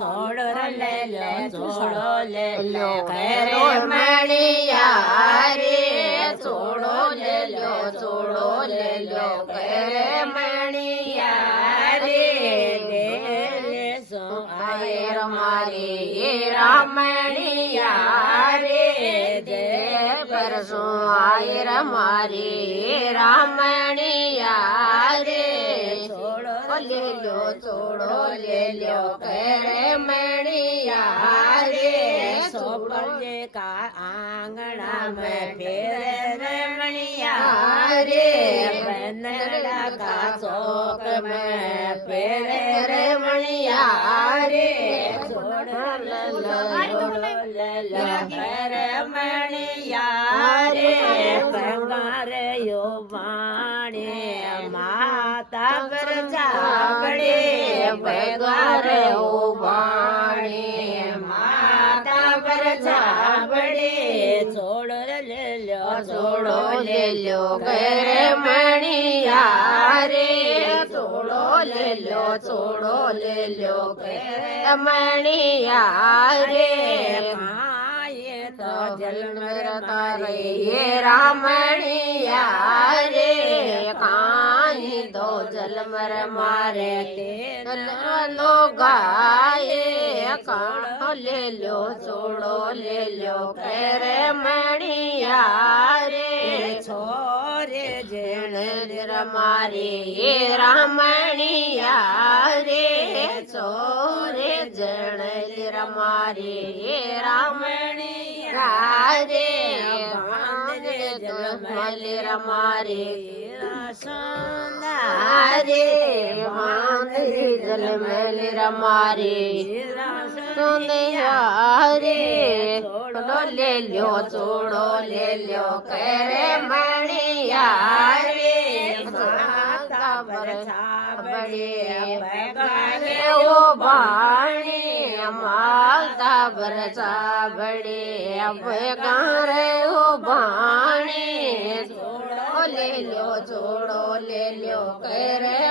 છોડો લે લો છોડો લે લો ઘરે મણિયા રે છોડો લે લો ઘરે મણિયા રે દેસો આયર મારી રામણિયા રે દે પરસો આયર મારી રામણિયા રે છોડો છોડો લે લો ઘરે મણિયા રે સોપલે કા આંગણા में फेरे रमणिया રે बनड़ा का चौक में फेरे રમણિયા રે રમણિયા રે પગાર યો વાણે માતા પર જાબડે પગાર ઉભાણે માતા પર જાબડે છોડો લે લો ઘરે મણિયા રે છોડો લે લો ઘરે મણિયા રે કાયે તો જલમર તારે રામણિયા રે કાઈ તો જલમર મારે લો ગાયે કાણો લે લો છોડો લે લો ઘરે મણિયા રે છોરે જેણ મારી રામણિયા રે છોરે જણ મારી રામણિયા રે જલમલ મારી રે જલમલ મારી સુંદયા રે છોડો લે લ્યો કરે મણિયા રે માતા પર છાબડે પગારે ઓ બાણી માતા પર છાબડે પગારે ઓ બાણી છોડો લે લ્યો કરે